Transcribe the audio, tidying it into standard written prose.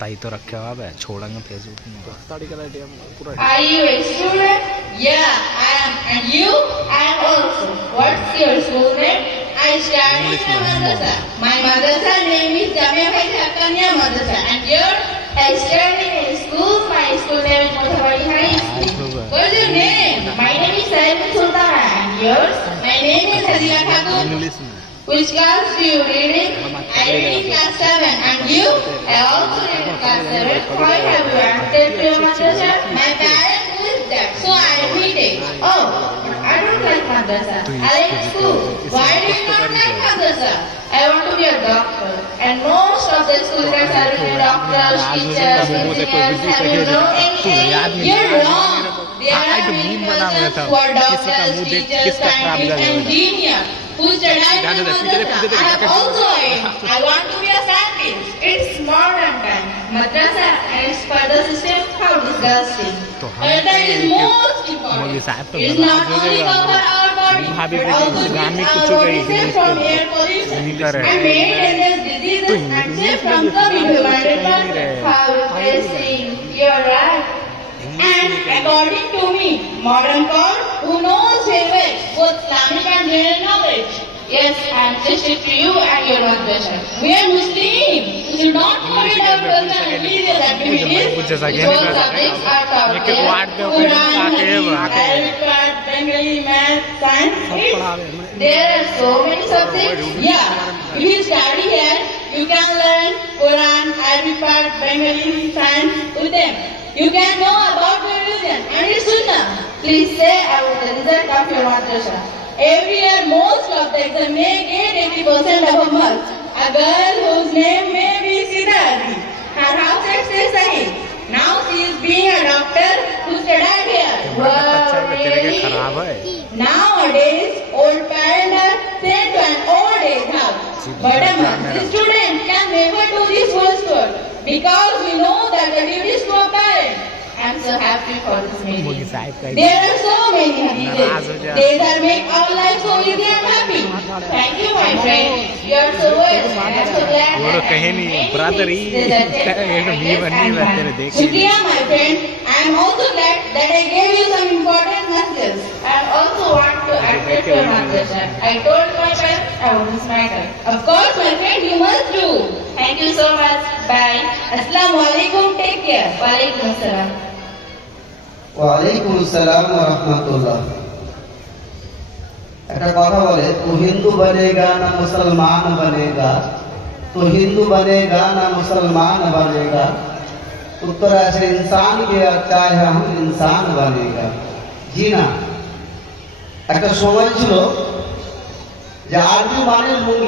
ताई तो रखे हुआ है, छोड़ेंगे फेसबुक में। Are you a student? Yeah, I am. And you? I am also. What's your school name? I study in a madrasa. My madrasa name is Jamia Bhai Haqqaniya Madrasa. And yours? I study in school. My school name is Mothabari High School. What's your name? My name is Sayyid Sultana. And yours? My name is Hazila Thakur. Which class do you read in? I read in class 7. And you? I also read in class 7. Why have you entered to your madrasa? My parents wish that, so I repeated. Oh, I don't like madrasa. I like school. Why do you not like madrasa? I want to be a doctor. And most of the students are really doctors, teachers, engineers. Have you known any? You're wrong. There are many persons who are doctors, teachers, scientists, engineers. Who's the life of madrasa? I have also aimed. I want to be a scientist. It's modern time. Madrasa and its further system, how disgusting. But that is most important. It's not only cover our body, but also keeps our body safe from air pollution and maintenance diseases and safe from coming to my department. How refreshing. You're right. And according to me, modern God, who knows very well both Islamic and general knowledge. Yes, I am sister to you and your madrasa. We are Muslims. We should not forget our personal religious activities. Which subjects are taught there. Quran, Arabic, Bengali, Math, Science. There are so many subjects. Yeah, if you study here, you can learn Quran, Arabic, Bengali, Science with them. You can know about your religion and its sunnah. Please say about the result of your madrasa. Every year, most of the exam may get 80% of a mark. A girl whose name may be Siddharthi. Her house says Sahih. Now she is being a doctor who studied here. Wow, really? Nowadays, old parents are sent to an old age house. But a Muslim student can never do this coursework because we know that the duties to a parent. I am so happy for this meeting. There are so many hadiths. They that make our life so easy and happy. Thank you, my friend. You are so good. I am so glad that I am Shukriya, my friend. I am also glad that I gave you some important messages. I also want to address your madrasa. I told my parents about this matter. Of course, my friend, you must do. Thank you so much. Bye. Assalamu alaikum. Take care. Walaikum assalam. ওয়ালাইকুম আসসালাম ওয়া রাহমাতুল্লাহ। একটা কথা বলে, তু হিন্দু বনেগা না মুসলমান বনেগা, तू हिंदू बनेगा ना मुसलमान बनेगा, उत्तर ऐसे इंसान के चाहे हम इंसान बनेगा। जी ना, একটা সময় ছিল যে আরবি মানে লুঙ্গি।